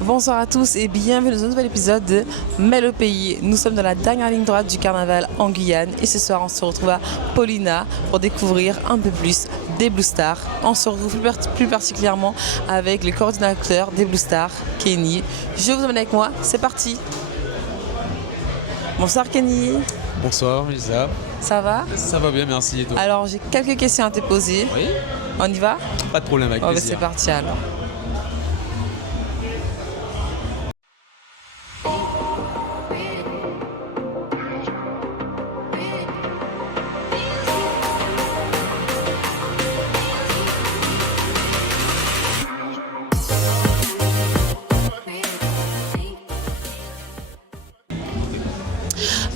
Bonsoir à tous et bienvenue dans un nouvel épisode de Mêle au pays. Nous sommes dans la dernière ligne droite du carnaval en Guyane et ce soir on se retrouve à Paulina pour découvrir un peu plus des Blue Stars. On se retrouve plus particulièrement avec le coordinateur des Blue Stars, Kenny. Je vous emmène avec moi, c'est parti. Bonsoir Kenny. Bonsoir Lisa. Ça va? Ça va bien, merci. Et toi? Alors j'ai quelques questions à te poser. Oui. On y va? Pas de problème, avec plaisir. C'est parti alors.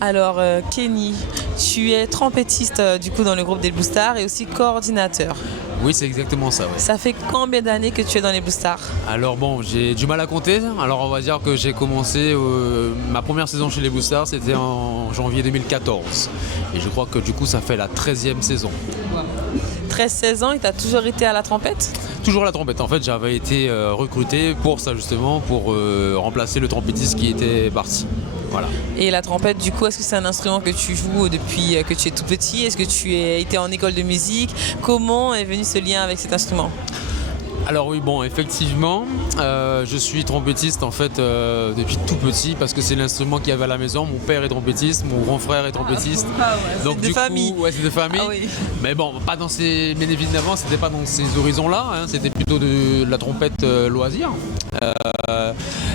Alors Kenny, tu es trompettiste du coup dans le groupe des Blue Stars et aussi coordinateur. Oui, c'est exactement ça. Ouais. Ça fait combien d'années que tu es dans les Blue Stars? Alors bon, j'ai du mal à compter. Alors on va dire que j'ai commencé, ma première saison chez les Blue Stars, c'était en janvier 2014. Et je crois que du coup ça fait la 13e saison. 13-16 ans et tu as toujours été à la trompette? Toujours à la trompette. En fait, j'avais été recruté pour ça justement, pour remplacer le trompettiste qui était parti. Voilà. Et la trompette, du coup, est-ce que c'est un instrument que tu joues depuis que tu es tout petit? Est-ce que tu as été en école de musique? Comment est venu ce lien avec cet instrument? Alors oui, bon, effectivement, je suis trompettiste en fait depuis tout petit parce que c'est l'instrument qu'il y avait à la maison. Mon père est trompettiste, mon grand frère est trompettiste. Ouais, donc c'est de famille. Ouais, c'est de famille. Ah, oui. Mais bon, pas dans ces, bien évidemment, c'était pas dans ces horizons-là. Hein, c'était plutôt de la trompette loisir.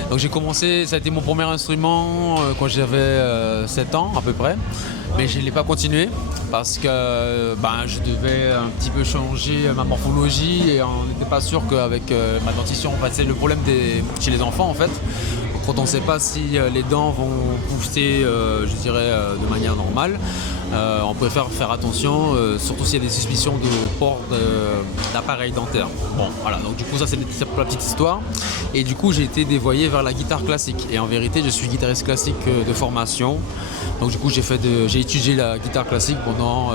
Donc j'ai commencé, ça a été mon premier instrument quand j'avais 7 ans à peu près. Mais je ne l'ai pas continué parce que je devais un petit peu changer ma morphologie et on n'était pas sûr qu'avec ma dentition, c'est le problème chez les enfants en fait. Quand on ne sait pas si les dents vont pousser, je dirais, de manière normale, on préfère faire attention, surtout s'il y a des suspicions de port d'appareil dentaire. Bon, voilà, donc du coup, ça c'est la petite histoire. Et du coup, j'ai été dévoyé vers la guitare classique. Et en vérité, je suis guitariste classique de formation. Donc du coup, j'ai étudié la guitare classique pendant...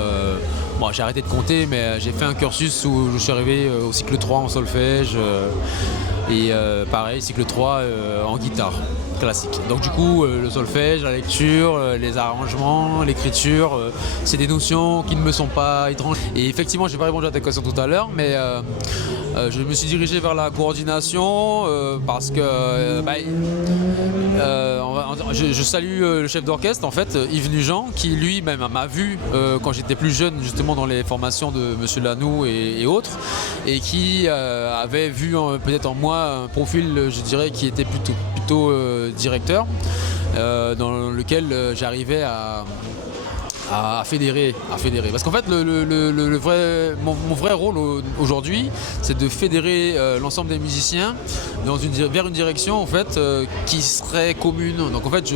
j'ai arrêté de compter, mais j'ai fait un cursus où je suis arrivé au cycle 3 en solfège. Et pareil, cycle 3 en guitare classique. Donc du coup, le solfège, la lecture, les arrangements, l'écriture, c'est des notions qui ne me sont pas étranges. Et effectivement, je n'ai pas répondu à ta question tout à l'heure, mais je me suis dirigé vers la coordination parce que je salue le chef d'orchestre, en fait, Yves Nugent, qui lui-même m'a vu quand j'étais plus jeune, justement dans les formations de Monsieur Lanoux et autres, et qui avait vu peut-être en moi un profil, je dirais, qui était plutôt directeur, dans lequel j'arrivais à fédérer. Parce qu'en fait, mon vrai rôle aujourd'hui, c'est de fédérer l'ensemble des musiciens vers une direction en fait, qui serait commune. Donc en fait,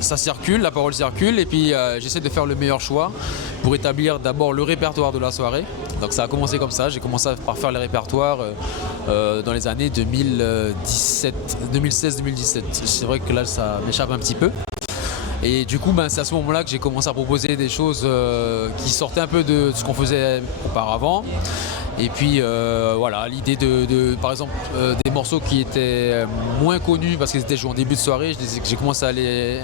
ça circule, la parole circule, et puis j'essaie de faire le meilleur choix pour établir d'abord le répertoire de la soirée. Donc ça a commencé comme ça, j'ai commencé par faire les répertoires dans les années 2016-2017. C'est vrai que là, ça m'échappe un petit peu. Et du coup, c'est à ce moment-là que j'ai commencé à proposer des choses qui sortaient un peu de ce qu'on faisait auparavant. Et puis voilà, l'idée par exemple, des morceaux qui étaient moins connus parce qu'ils étaient joués en début de soirée, j'ai commencé à les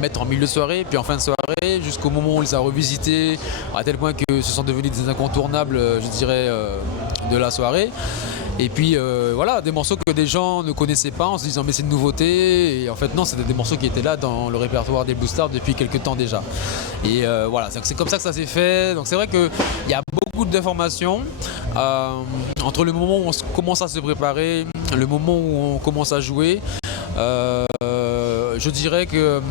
mettre en milieu de soirée, puis en fin de soirée, jusqu'au moment où on les a revisités, à tel point que ce sont devenus des incontournables, je dirais, de la soirée. Et puis voilà, des morceaux que des gens ne connaissaient pas en se disant mais c'est une nouveauté. Et en fait non, c'était des morceaux qui étaient là dans le répertoire des Blue Stars depuis quelques temps déjà. Et voilà, c'est comme ça que ça s'est fait. Donc c'est vrai qu'il y a beaucoup d'informations entre le moment où on commence à se préparer, le moment où on commence à jouer. Je dirais que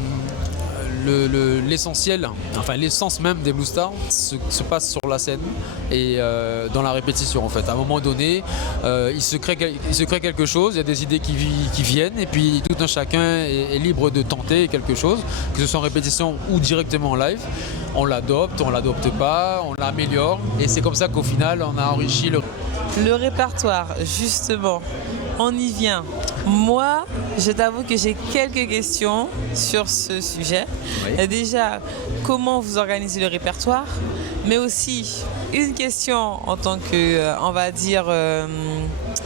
l'essentiel, enfin l'essence même des Blue Stars se passe sur la scène et dans la répétition en fait. À un moment donné, il se crée quelque chose, il y a des idées qui viennent et puis tout un chacun est libre de tenter quelque chose, que ce soit en répétition ou directement en live. On l'adopte pas, on l'améliore et c'est comme ça qu'au final on a enrichi le répertoire, justement. On y vient. Moi, je t'avoue que j'ai quelques questions sur ce sujet. Oui. Déjà, comment vous organisez le répertoire? Mais aussi, une question en tant que, on va dire,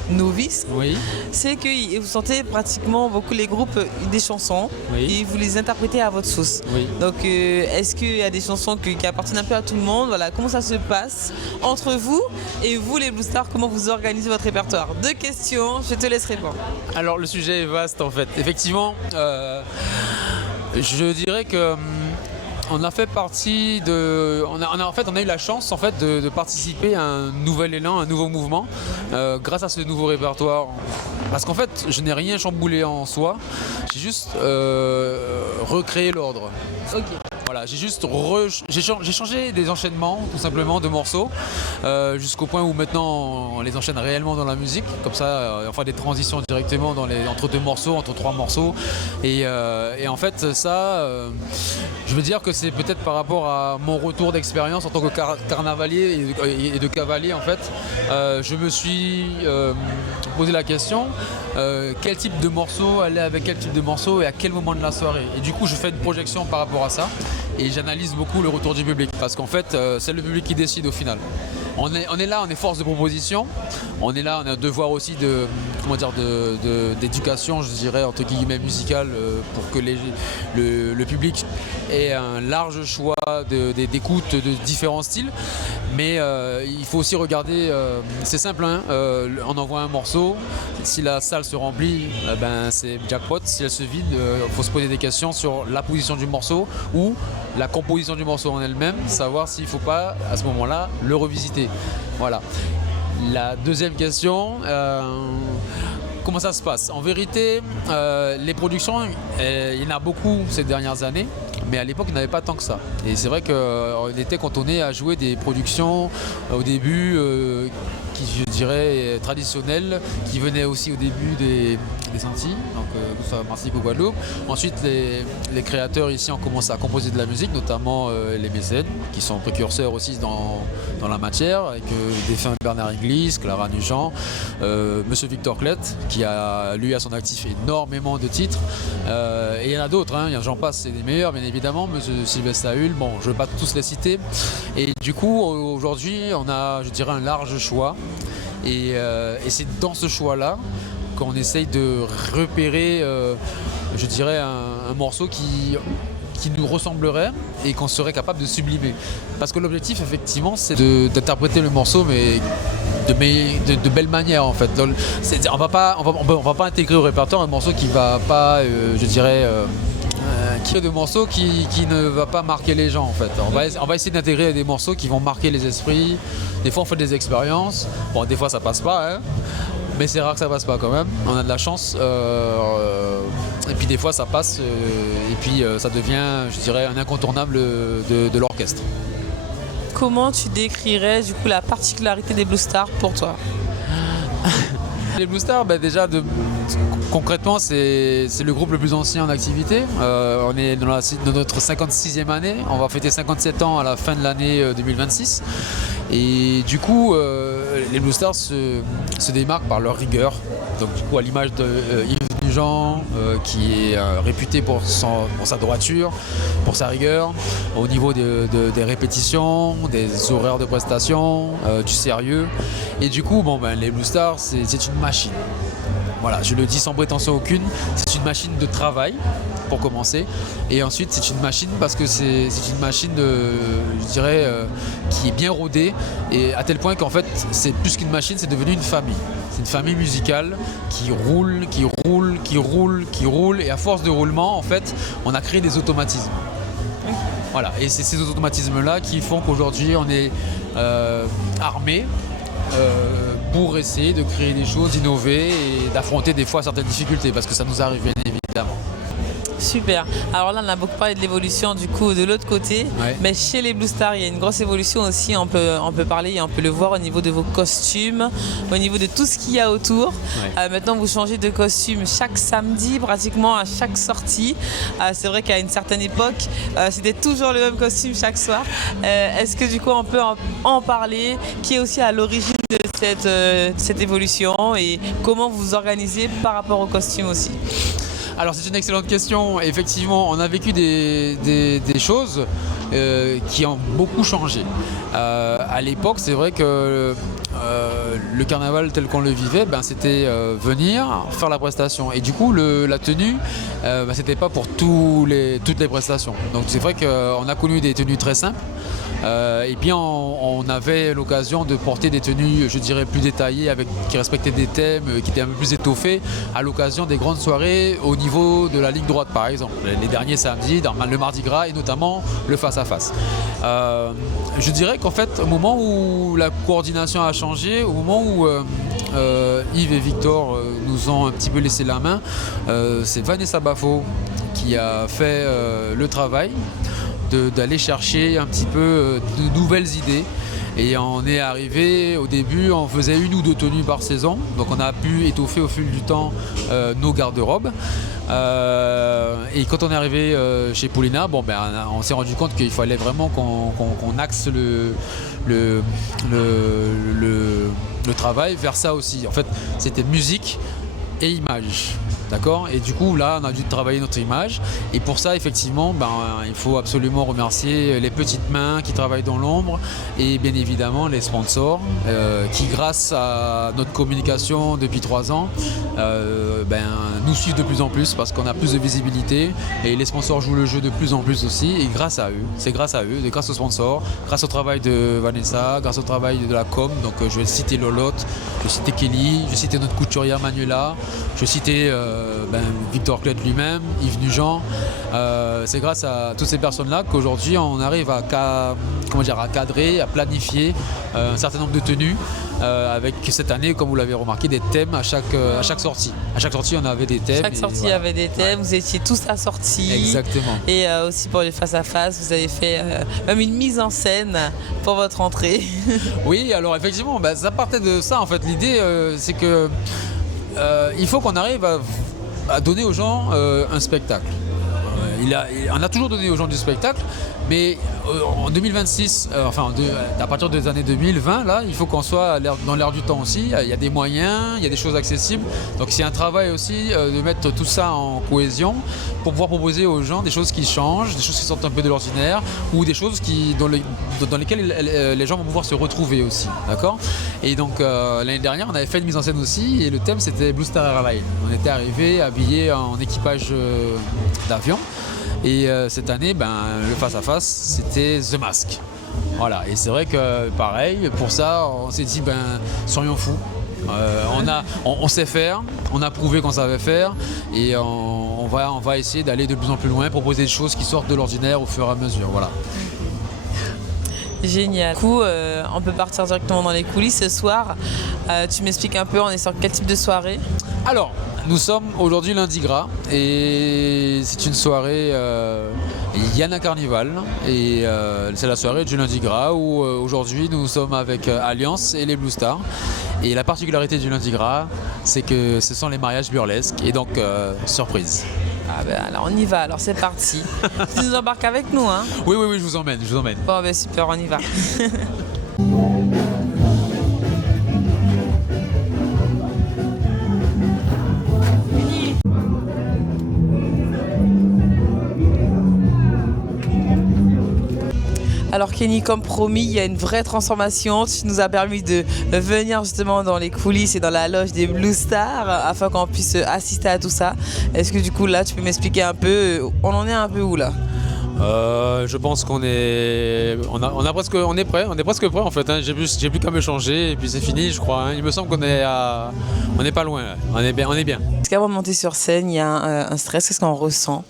novice, Oui, c'est que vous sentez pratiquement beaucoup les groupes des chansons oui, et vous les interprétez à votre sauce. oui. Donc, est-ce qu'il y a des chansons qui appartiennent un peu à tout le monde? Voilà, comment ça se passe entre vous et vous, les Blue Stars, comment vous organisez votre répertoire? Deux questions, je te laisse répondre. Alors le sujet est vaste en fait. Effectivement, je dirais que on a fait partie de. On a eu la chance en fait de participer à un nouvel élan, un nouveau mouvement, grâce à ce nouveau répertoire. Parce qu'en fait, je n'ai rien chamboulé en soi, j'ai juste recréé l'ordre. Ok. Voilà, j'ai changé des enchaînements tout simplement de morceaux jusqu'au point où maintenant on les enchaîne réellement dans la musique, comme ça on fait des transitions directement entre deux morceaux, entre trois morceaux et en fait ça je veux dire que c'est peut-être par rapport à mon retour d'expérience en tant que carnavalier et de cavalier en fait je me suis posé la question quel type de morceau aller avec quel type de morceau et à quel moment de la soirée, et du coup je fais une projection par rapport à ça. Et j'analyse beaucoup le retour du public parce qu'en fait c'est le public qui décide au final. On est là, on est force de proposition, on est là, on a un devoir aussi d'éducation, je dirais entre guillemets musicale, pour que le public ait un large choix d'écoute de différents styles. Mais il faut aussi regarder, c'est simple, hein, on envoie un morceau, si la salle se remplit, c'est jackpot, si elle se vide, il faut se poser des questions sur la position du morceau ou la composition du morceau en elle-même, savoir s'il ne faut pas à ce moment-là le revisiter. Voilà. La deuxième question, comment ça se passe? En vérité, les productions, il y en a beaucoup ces dernières années, mais à l'époque il n'y en avait pas tant que ça. Et c'est vrai qu'on était cantonné à jouer des productions au début qui, je dirais, traditionnelles, qui venaient aussi au début des Antilles, donc que ce soit Martinique ou Guadeloupe. Ensuite les créateurs ici ont commencé à composer de la musique, notamment les mécènes, qui sont précurseurs aussi dans la matière, avec des défunts Bernard Inglis, Clara Nugent, Monsieur Victor Klett, qui a lui à son actif énormément de titres. Et il y en a d'autres, hein, j'en passe, c'est des meilleurs bien évidemment, Monsieur Sylvestre Saül, bon je ne vais pas tous les citer. Et du coup aujourd'hui on a, je dirais, un large choix. Et c'est dans ce choix-là qu'on essaye de repérer, je dirais, un morceau qui nous ressemblerait et qu'on serait capable de sublimer. Parce que l'objectif, effectivement, c'est d'interpréter le morceau, mais de belle manière, en fait. On va pas intégrer au répertoire un morceau qui va pas, je dirais, de morceaux qui ne va pas marquer les gens, en fait. On va essayer d'intégrer des morceaux qui vont marquer les esprits. Des fois on fait des expériences, bon des fois ça passe pas, hein, mais c'est rare que ça passe pas quand même, on a de la chance, et puis des fois ça passe, et puis ça devient, je dirais, un incontournable de l'orchestre. Comment tu décrirais du coup la particularité des Blue Stars pour toi? Les Blue Stars, déjà concrètement c'est le groupe le plus ancien en activité. On est dans notre 56e année, on va fêter 57 ans à la fin de l'année 2026. Et du coup les Blue Stars se démarquent par leur rigueur. Donc du coup à l'image de Yves Nugent qui est réputé pour sa droiture, pour sa rigueur, au niveau des répétitions, des horaires de prestation, du sérieux. Et du coup les Blue Stars c'est une machine. Voilà, je le dis sans prétention aucune, c'est une machine de travail pour commencer, et ensuite c'est une machine parce que c'est une machine je dirais qui est bien rodée, et à tel point qu'en fait c'est plus qu'une machine, c'est devenu une famille. C'est une famille musicale qui roule, qui roule, qui roule, qui roule, et à force de roulement en fait on a créé des automatismes. Voilà, et c'est ces automatismes-là qui font qu'aujourd'hui on est armé pour essayer de créer des choses, d'innover et d'affronter des fois certaines difficultés, parce que ça nous arrive bien évidemment. Super. Alors là, on a beaucoup parlé de l'évolution du coup de l'autre côté, Ouais. mais chez les Blue Stars, il y a une grosse évolution aussi. On peut parler et on peut le voir au niveau de vos costumes, au niveau de tout ce qu'il y a autour. Ouais. Maintenant, vous changez de costume chaque samedi, pratiquement à chaque sortie. C'est vrai qu'à une certaine époque, c'était toujours le même costume chaque soir. Est-ce que du coup, on peut en parler, qui est aussi à l'origine de cette évolution, et comment vous vous organisez par rapport au costume aussi? Alors c'est une excellente question. Effectivement, on a vécu des choses qui ont beaucoup changé. À l'époque, c'est vrai que le carnaval tel qu'on le vivait, c'était venir faire la prestation. Et du coup, la tenue, c'était pas pour toutes les prestations. Donc c'est vrai qu'on a connu des tenues très simples. Et puis on avait l'occasion de porter des tenues, je dirais, plus détaillées, qui respectaient des thèmes, qui étaient un peu plus étoffés, à l'occasion des grandes soirées au niveau de la ligne droite, par exemple. Les derniers samedis, dans le Mardi Gras et notamment le face-à-face. Je dirais qu'en fait, au moment où la coordination a changé, au moment où Yves et Victor nous ont un petit peu laissé la main, c'est Vanessa Bafo qui a fait le travail d'aller chercher un petit peu de nouvelles idées. Et on est arrivé, au début, on faisait 1 ou 2 tenues par saison. Donc on a pu étoffer au fil du temps nos garde-robes. Et quand on est arrivé chez Paulina, on s'est rendu compte qu'il fallait vraiment qu'on axe le travail vers ça aussi. En fait, c'était musique et image. D'accord ? Et du coup, là, on a dû travailler notre image. Et pour ça, effectivement, il faut absolument remercier les petites mains qui travaillent dans l'ombre et bien évidemment les sponsors qui, grâce à notre communication depuis 3 ans, nous suivent de plus en plus parce qu'on a plus de visibilité et les sponsors jouent le jeu de plus en plus aussi. Et grâce à eux, c'est grâce aux sponsors, grâce au travail de Vanessa, grâce au travail de la com. Donc, je vais citer Lolotte, je vais citer Kelly, je vais citer notre couturière Manuela, je vais citer Victor Clette lui-même, Yves Nugent. C'est grâce à toutes ces personnes-là qu'aujourd'hui on arrive à cadrer, à planifier un certain nombre de tenues avec cette année, comme vous l'avez remarqué, des thèmes à chaque sortie. À chaque sortie, on avait des thèmes. Chaque sortie avait des thèmes, vous étiez tous assortis. Exactement. Et aussi pour les face-à-face, vous avez fait même une mise en scène pour votre entrée. Oui, alors effectivement, ça partait de ça en fait. L'idée, c'est que il faut qu'on arrive à donner aux gens un spectacle. On a toujours donné aux gens du spectacle, mais en 2026, à partir des années 2020, là, il faut qu'on soit dans l'air du temps aussi. Il y a des moyens, il y a des choses accessibles. Donc c'est un travail aussi de mettre tout ça en cohésion pour pouvoir proposer aux gens des choses qui changent, des choses qui sortent un peu de l'ordinaire ou des choses dans lesquelles les gens vont pouvoir se retrouver aussi. D'accord ? Et donc l'année dernière, on avait fait une mise en scène aussi et le thème c'était Blue Star Airlines. On était arrivés habillés en équipage d'avion. Et cette année, le face-à-face, c'était The Mask. Voilà, et c'est vrai que pareil, pour ça, on s'est dit, soyons fous. On sait faire, on a prouvé qu'on savait faire et on va essayer d'aller de plus en plus loin, proposer des choses qui sortent de l'ordinaire au fur et à mesure. Voilà. Génial. Du coup, on peut partir directement dans les coulisses ce soir. Tu m'expliques un peu, on est sur quel type de soirée ? Alors, nous sommes aujourd'hui lundi gras et c'est une soirée Yana Carnival et c'est la soirée du lundi gras où aujourd'hui nous sommes avec Alliance et les Blue Stars. Et la particularité du lundi gras, c'est que ce sont les mariages burlesques et donc surprise. Alors on y va, alors c'est parti. Tu nous embarques avec nous, hein ? Oui, je vous emmène. Bon, super, on y va. Alors Kenny, comme promis, il y a une vraie transformation. Tu nous as permis de venir justement dans les coulisses et dans la loge des Blue Stars afin qu'on puisse assister à tout ça. Est-ce que du coup là, tu peux m'expliquer un peu, on en est un peu où là ? Je pense qu'on est presque prêt en fait. Hein. J'ai plus qu'à me changer et puis c'est fini, je crois. Hein. Il me semble qu'on est pas loin. Là. On est bien. Est-ce qu'avant de monter sur scène, il y a un stress ? Qu'est-ce qu'on ressent ?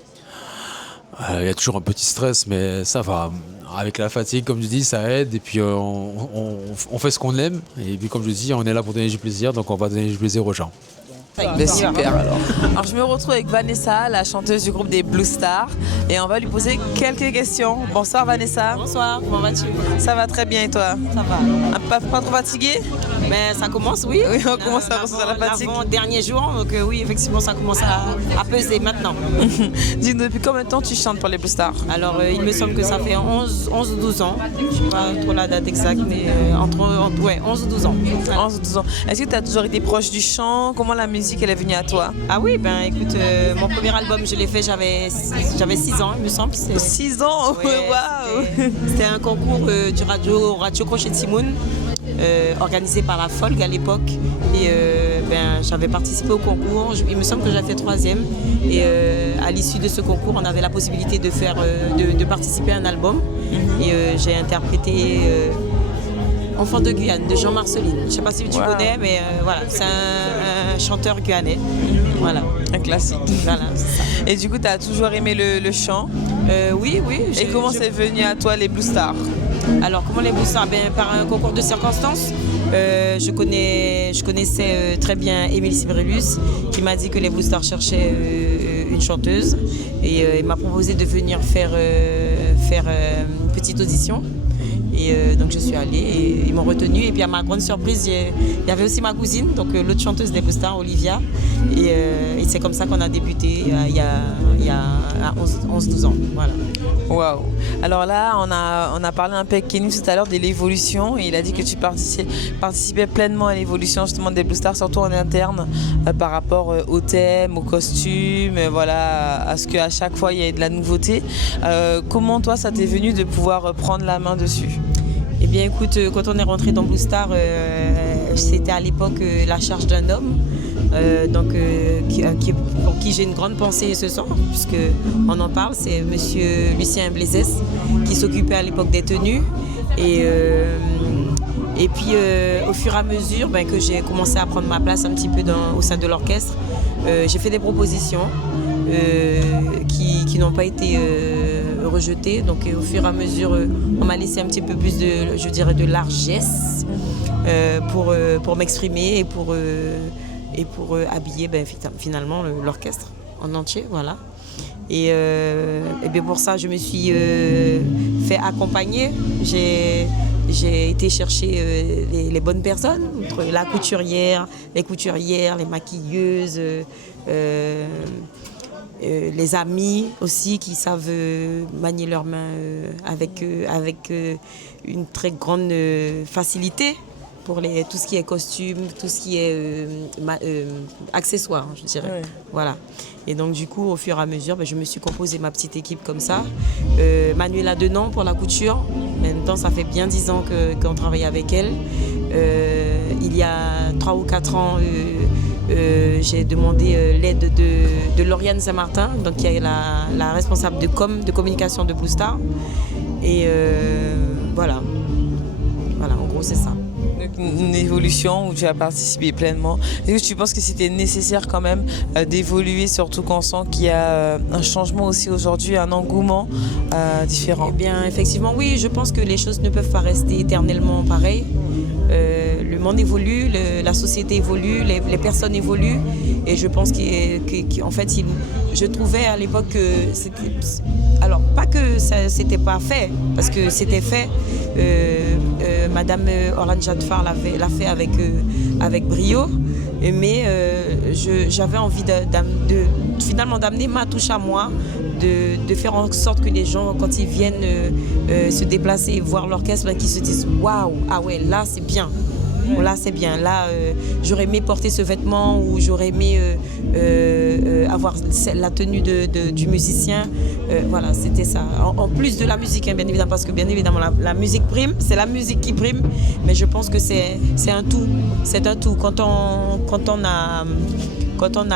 Il y a toujours un petit stress, mais ça va. Avec la fatigue, comme je dis, ça aide. Et puis on fait ce qu'on aime. Et puis comme je dis, on est là pour donner du plaisir, donc on va donner du plaisir aux gens. Super alors. Alors je me retrouve avec Vanessa, la chanteuse du groupe des Blue Stars, et on va lui poser quelques questions. Bonsoir Vanessa. Bonsoir, comment vas-tu ? Ça va très bien et toi ? Ça va. Pas trop fatiguée ? Ben, ça commence, oui. Oui, on commence à ressentir la fatigue. Dernier jour, donc oui, effectivement, ça commence à peser maintenant. Dis-nous, depuis combien de temps tu chantes pour les Blue Stars? Alors, il me semble que ça fait 11 ou 12 ans. Je ne sais pas trop la date exacte, mais entre 11 ou 12 ans. Voilà. 11 ou 12 ans. Est-ce que tu as toujours été proche du chant? Comment la musique elle est venue à toi? Ah oui, ben écoute, mon premier album, je l'ai fait, j'avais 6 ans, il me semble. 6 ans? Ouais, Waouh! C'était un concours du Radio Crochet de Simoun, organisé par la Folgue à l'époque. Et j'avais participé au concours. Il me semble que j'avais fait 3e. Et à l'issue de ce concours, on avait la possibilité de participer à un album. Et j'ai interprété Enfant de Guyane de Jean Marceline. Je ne sais pas si tu connais, mais voilà, c'est un chanteur guyanais. Voilà. Un classique. Voilà, c'est ça. Et du coup, tu as toujours aimé le chant? Oui. Et comment c'est venu à toi les Blue Stars? Alors, comment les Blue Stars? Par un concours de circonstances. Je connaissais très bien Émilie Sibrilus, qui m'a dit que les Blue Stars cherchaient une chanteuse. Et il m'a proposé de venir faire une petite audition. Et donc je suis allée et ils m'ont retenue. Et puis à ma grande surprise, il y avait aussi ma cousine, donc l'autre chanteuse des Blue Stars, Olivia. Et c'est comme ça qu'on a débuté il y a 11-12 ans. Voilà. Waouh! Alors là, on a parlé un peu avec Kenny tout à l'heure de l'évolution et il a dit que tu participais pleinement à l'évolution justement des Blue Stars, surtout en interne par rapport au thème, aux costumes, voilà, à ce qu'à chaque fois il y ait de la nouveauté. Comment toi ça t'est venu de pouvoir prendre la main dessus? Eh bien écoute, quand on est rentré dans Blue Star, c'était à l'époque la charge d'un homme. Pour qui j'ai une grande pensée ce soir, puisqu'on en parle, c'est monsieur Lucien Blaisès qui s'occupait à l'époque des tenues. Et puis au fur et à mesure que j'ai commencé à prendre ma place un petit peu au sein de l'orchestre, j'ai fait des propositions qui n'ont pas été rejetées. Donc au fur et à mesure, on m'a laissé un petit peu plus de largesse pour m'exprimer et pour habiller finalement l'orchestre en entier, voilà. Et bien pour ça, je me suis fait accompagner. J'ai été chercher les bonnes personnes, entre la couturière, les maquilleuses, les amis aussi qui savent manier leurs mains avec une très grande facilité. Pour tout ce qui est costume, tout ce qui est accessoires, je dirais. Ouais. Voilà. Et donc du coup, au fur et à mesure, je me suis composé ma petite équipe comme ça. Manuela Denon pour la couture. Maintenant, ça fait bien 10 ans qu'on travaille avec elle. Il y a 3 ou 4 ans, j'ai demandé l'aide de Lauriane Saint-Martin, donc qui est la responsable de communication de Blue Star. Et voilà. Voilà, en gros, c'est ça. Une évolution où tu as participé pleinement. Est-ce que tu penses que c'était nécessaire quand même d'évoluer, surtout qu'on sent qu'il y a un changement aussi aujourd'hui, un engouement différent? Eh bien, effectivement, oui, je pense que les choses ne peuvent pas rester éternellement pareilles. Le monde évolue, la société évolue, les personnes évoluent. Et je pense qu'en fait, je trouvais à l'époque que c'était... Alors, pas que c'était pas fait, parce que c'était fait. Madame Orlane Jadfar l'a fait avec brio. Mais j'avais envie finalement d'amener ma touche à moi, de faire en sorte que les gens, quand ils viennent se déplacer et voir l'orchestre, qu'ils se disent « Waouh, ah ouais, là c'est bien ». Là, c'est bien. Là, j'aurais aimé porter ce vêtement ou j'aurais aimé avoir la tenue du musicien. Voilà, c'était ça. En plus de la musique, bien évidemment, parce que bien évidemment, la musique prime. C'est la musique qui prime. Mais je pense que c'est un tout. C'est un tout. Quand on a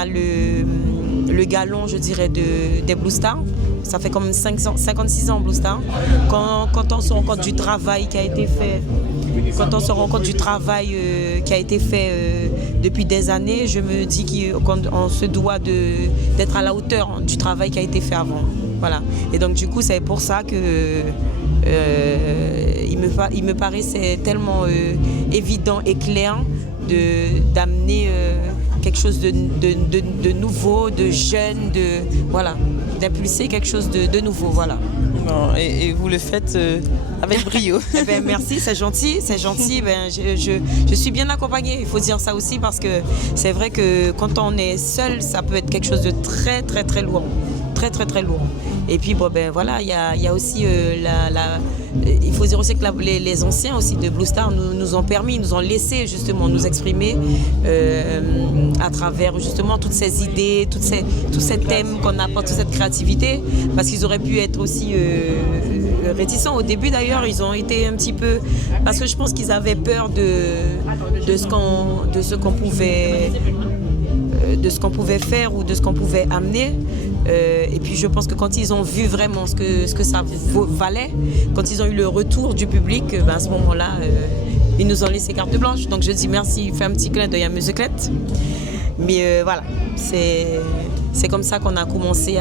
le galon, je dirais, des Blue Stars, ça fait comme 56 ans Blue Stars. Quand on se rend compte du travail qui a été fait, depuis des années, je me dis qu'on se doit d'être à la hauteur du travail qui a été fait avant. Voilà. Et donc du coup, c'est pour ça que il me paraissait tellement évident et clair d'amener quelque chose de nouveau, de jeune, voilà, d'impulser quelque chose de nouveau, voilà. Non, et vous le faites avec brio. Eh ben, merci, c'est gentil. Ben, je suis bien accompagnée, il faut dire ça aussi, parce que c'est vrai que quand on est seul, ça peut être quelque chose de très très très lourd. Très lourd. Et puis bon, ben voilà, il y a aussi il faut dire aussi que les anciens aussi de Blue Star nous ont laissé justement nous exprimer à travers justement toutes ces idées, tous ces thèmes qu'on apporte, toute cette créativité, parce qu'ils auraient pu être aussi réticents au début. D'ailleurs, ils ont été un petit peu, parce que je pense qu'ils avaient peur de ce qu'on pouvait faire ou de ce qu'on pouvait amener. Et puis je pense que quand ils ont vu vraiment ce que ça valait, quand ils ont eu le retour du public, à ce moment-là, ils nous ont laissé carte blanche. Donc je dis merci, fais un petit clin d'œil à Musiclette. Mais voilà, c'est comme ça qu'on a commencé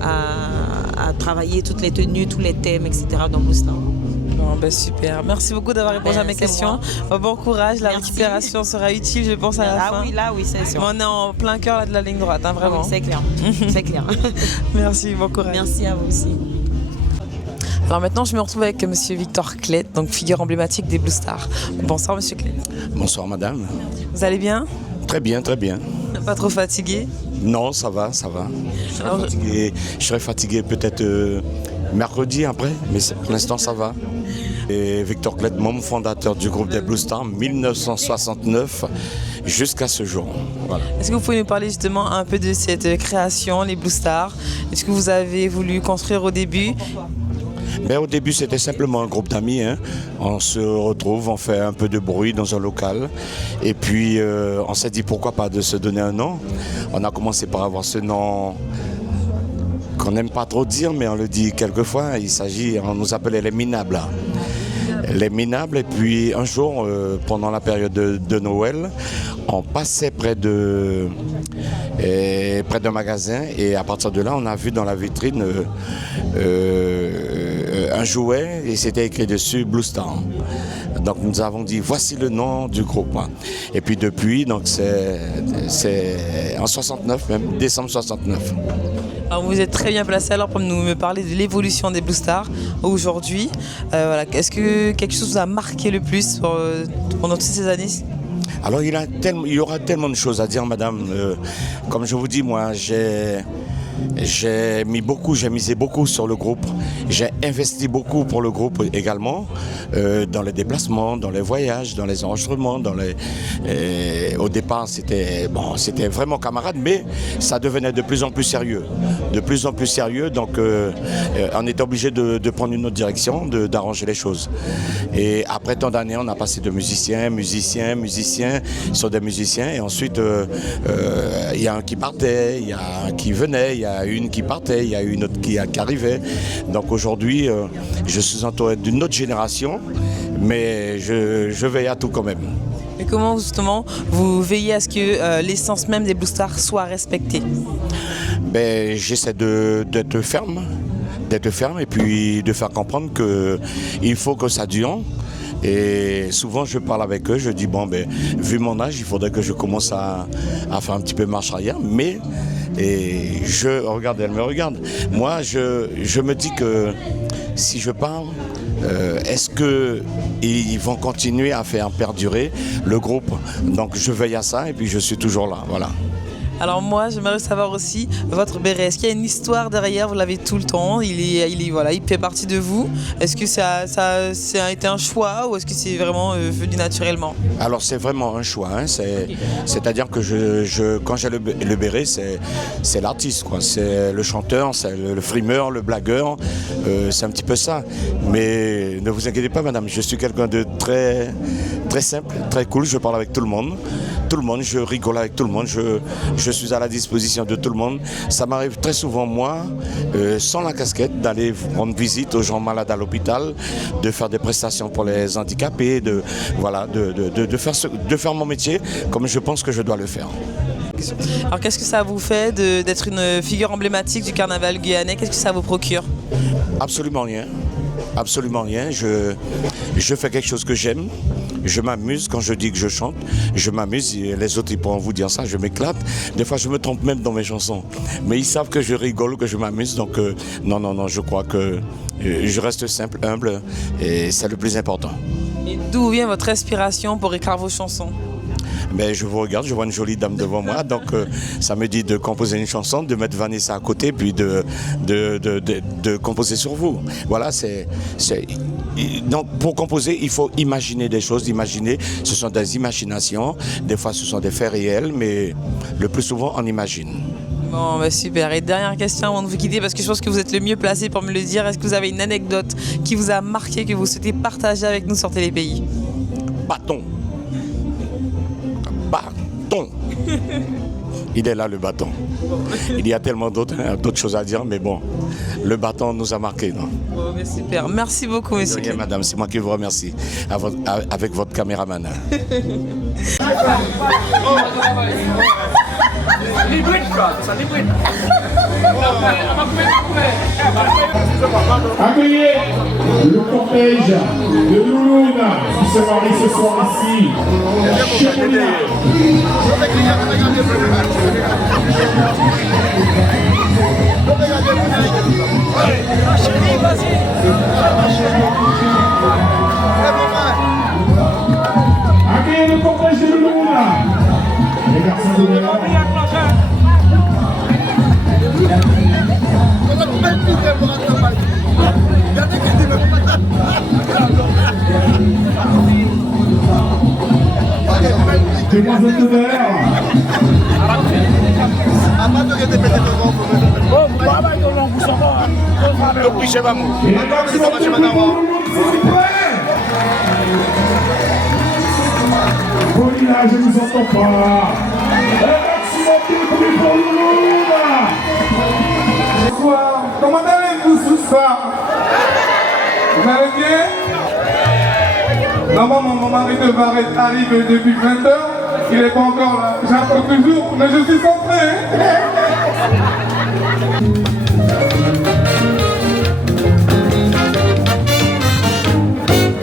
à travailler toutes les tenues, tous les thèmes, etc. dans Blue Star. Bon, ben super. Merci beaucoup d'avoir répondu à mes questions. Bon courage, la récupération sera utile, je pense, à la fin. Là oui, c'est sûr. On est en plein cœur là, de la ligne droite, hein, vraiment. Oui, c'est clair. C'est clair. Merci, bon courage. Merci à vous aussi. Alors maintenant, je me retrouve avec Monsieur Victor Klett, donc figure emblématique des Blue Stars. Bonsoir, Monsieur Klett. Bonsoir, madame. Vous allez bien? Très bien, très bien. Pas trop fatigué? Non, ça va, ça va. Je serai fatigué peut-être mercredi après, mais pour l'instant, ça va. Et Victor Klett, membre fondateur du groupe des Blue Stars, 1969 jusqu'à ce jour. Voilà. Est-ce que vous pouvez nous parler justement un peu de cette création, les Blue Stars? Est-ce que vous avez voulu construire au début? Ben, au début, c'était simplement un groupe d'amis. Hein. On se retrouve, on fait un peu de bruit dans un local. Et puis, on s'est dit pourquoi pas de se donner un nom. On a commencé par avoir ce nom qu'on n'aime pas trop dire, mais on le dit quelquefois. On nous appelait les Minables. Les Minables. Et puis, un jour, pendant la période de Noël, on passait près d'un magasin. Et à partir de là, on a vu dans la vitrine un jouet et c'était écrit dessus Blue Star. Donc nous avons dit voici le nom du groupe. Et puis depuis, donc c'est en 69 même, décembre 69. Alors vous êtes très bien placé alors pour me parler de l'évolution des Blue Stars aujourd'hui. Voilà. Est-ce que quelque chose vous a marqué le plus pendant toutes ces années? Alors il y aura tellement de choses à dire, madame. Comme je vous dis, moi j'ai misé beaucoup sur le groupe. J'ai investi beaucoup pour le groupe également, dans les déplacements, dans les voyages, dans les enregistrements. Au départ, c'était vraiment camarade, mais ça devenait de plus en plus sérieux. Donc, on était obligé de prendre une autre direction, d'arranger les choses. Et après tant d'années, on a passé de musiciens sur des musiciens. Et ensuite, il y a un qui partait, il y a un qui venait, il y a une qui partait, il y a une autre qui arrivait. Donc aujourd'hui, je suis entouré d'une autre génération, mais je veille à tout quand même. Et comment justement vous veillez à ce que l'essence même des Blue Stars soit respectée? Ben, j'essaie d'être ferme et puis de faire comprendre qu'il faut que ça dure. Et souvent je parle avec eux, je dis bon ben vu mon âge, il faudrait que je commence à faire un petit peu marche arrière, mais regarde, elle me regarde. Moi je me dis que si je parle, est-ce qu'ils vont continuer à faire perdurer le groupe? Donc je veille à ça et puis je suis toujours là, voilà. Alors moi, j'aimerais savoir aussi votre béret. Est-ce qu'il y a une histoire derrière? Vous l'avez tout le temps. Il fait partie de vous. Est-ce que ça a été un choix ou est-ce que c'est vraiment venu naturellement? Alors c'est vraiment un choix. Hein. C'est-à-dire que quand j'ai le béret, c'est l'artiste, quoi. C'est le chanteur, c'est le frimeur, le blagueur. C'est un petit peu ça. Mais ne vous inquiétez pas, madame. Je suis quelqu'un de très, très simple, très cool. Je parle avec tout le monde. Je rigole avec tout le monde. Je suis à la disposition de tout le monde. Ça m'arrive très souvent, moi, sans la casquette, d'aller rendre visite aux gens malades à l'hôpital, de faire des prestations pour les handicapés, de faire mon métier comme je pense que je dois le faire. Alors qu'est-ce que ça vous fait d'être une figure emblématique du carnaval guyanais? Qu'est-ce que ça vous procure? Absolument rien. Absolument rien. Je fais quelque chose que j'aime. je m'amuse quand je dis que je chante. Je m'amuse, et les autres ils pourront vous dire ça, je m'éclate. Des fois je me trompe même dans mes chansons. Mais ils savent que je rigole, que je m'amuse. Donc non, je crois que je reste simple, humble et c'est le plus important. Et d'où vient votre inspiration pour écrire vos chansons? Mais je vous regarde, je vois une jolie dame devant moi, donc ça me dit de composer une chanson, de mettre Vanessa à côté, puis de composer sur vous. Voilà, donc pour composer, il faut imaginer des choses, imaginer, ce sont des imaginations, des fois ce sont des faits réels, mais le plus souvent on imagine. Bon, bah super. Et dernière question avant de vous quitter, parce que je pense que vous êtes le mieux placé pour me le dire. Est-ce que vous avez une anecdote qui vous a marqué, que vous souhaitez partager avec nous sur Télépays? Bâton. Il est là le bâton. Il y a tellement d'autres choses à dire, mais bon, le bâton nous a marqué, non? Bon, mais super. Merci beaucoup, monsieur. De rien, madame, c'est moi qui vous remercie avec votre caméraman. Accueillez le cortège de Loulouna qui se marie ce soir ici. Accueillez le cortège de Loulouna. Les garçons de l'heure. Demoiselle de verre. Et le maximum de bruit pour le monde, s'il vous plaît. Paulina, je ne vous entends pas. Le maximum de bruit pour le monde. Bonsoir. Comment allez-vous ce soir? Vous allez bien? Normalement, mon mari devrait arriver depuis 20h. Il n'est pas encore là. J'attends toujours, mais je suis centré.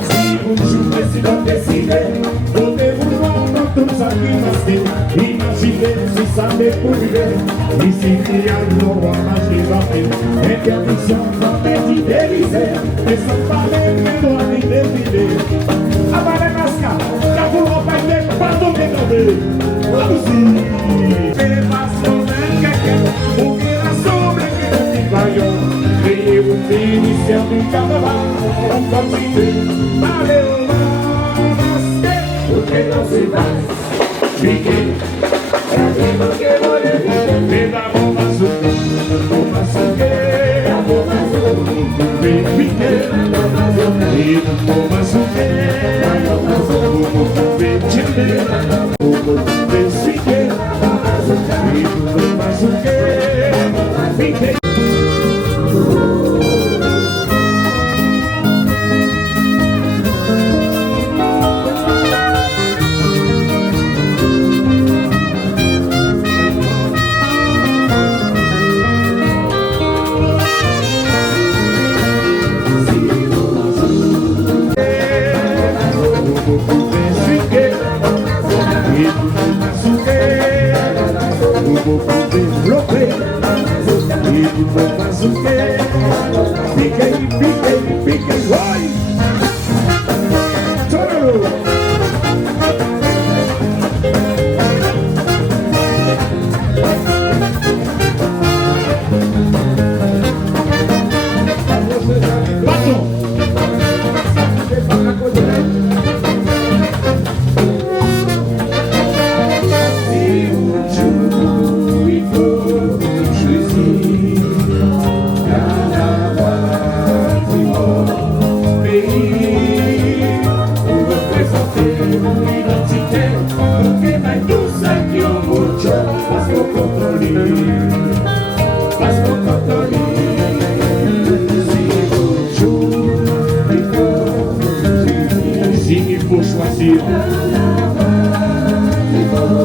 Si vous jouez si vous décidez, votez-vous dans tout ça qui passe. Imaginez si ça m'épouvait. Ici, il y a le roi magique. Interdiction dans les idées lisées. Et sans parler des droits ni des idées. Avalez Masca, la vous repagnez, pardon des nommés. Aussi, les masques d'un quelqu'un, pour qu'il rassemble que le petit vaillant. Criez vous finissez du carnaval, on continue, parlez au masque, pour que dans ces vases, piquez, et d'abord on va sauter, mais piquez, et on va sauter.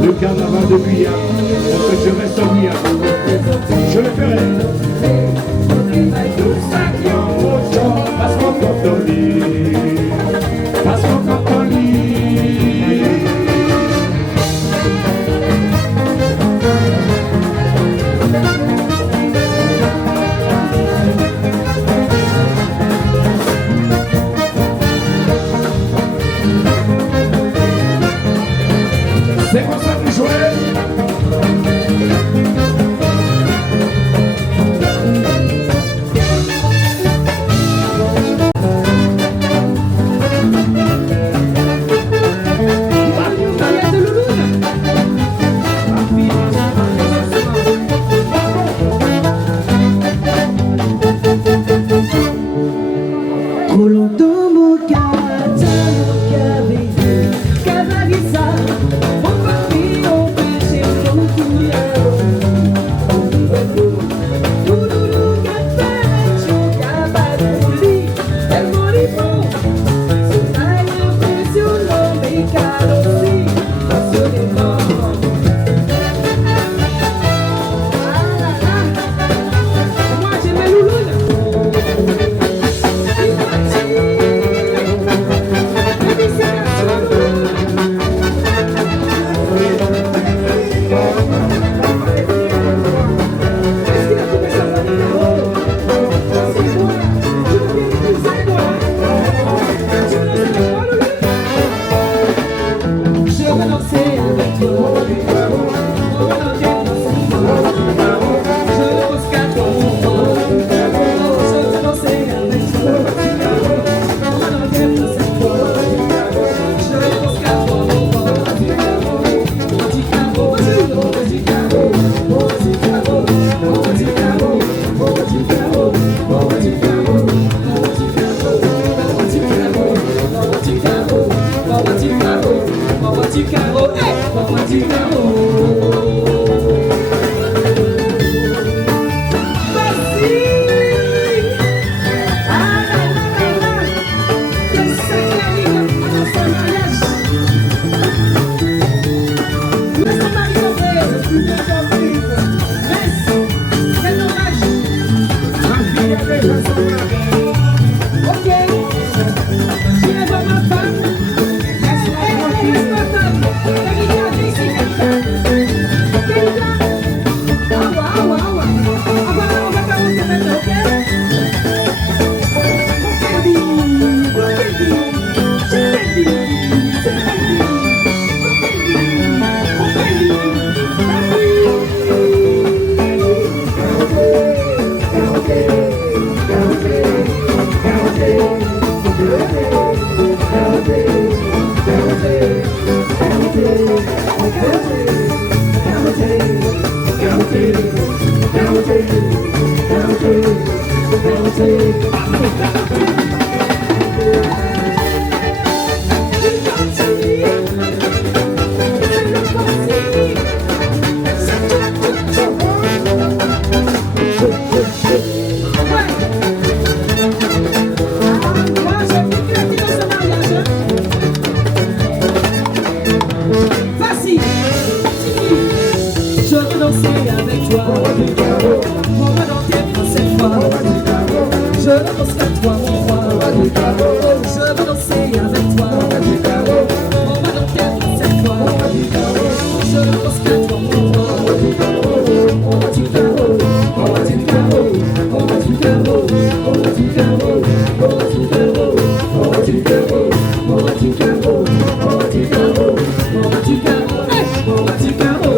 Le carnaval de Guyane, pour que je reste en Guyane, je le ferai. Parce qu'on compte en lit, parce qu'on compte en lit. Je veux danser avec toi. On va dans tes cette fois. Je ne pense qu'à toi pour toi. On va du carreau, on va du carreau, on va du carreau, on va du carreau, on va du carreau, on va du carreau, on va du carreau, on va du carreau, on va du carreau, on va du carreau.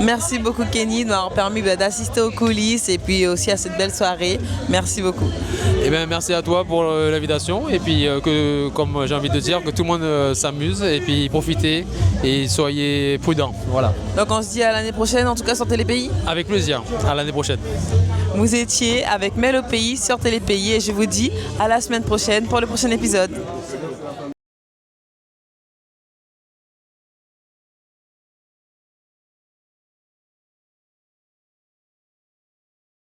Merci beaucoup Kenny de m'avoir permis d'assister aux coulisses et puis aussi à cette belle soirée. Merci beaucoup. Eh bien, merci à toi pour l'invitation et puis que, comme j'ai envie de dire, que tout le monde s'amuse et puis profitez et soyez prudents. Voilà. Donc on se dit à l'année prochaine, en tout cas sur Télépays. Avec plaisir. À l'année prochaine. Vous étiez avec Mel au pays sur Télépays et je vous dis à la semaine prochaine pour le prochain épisode.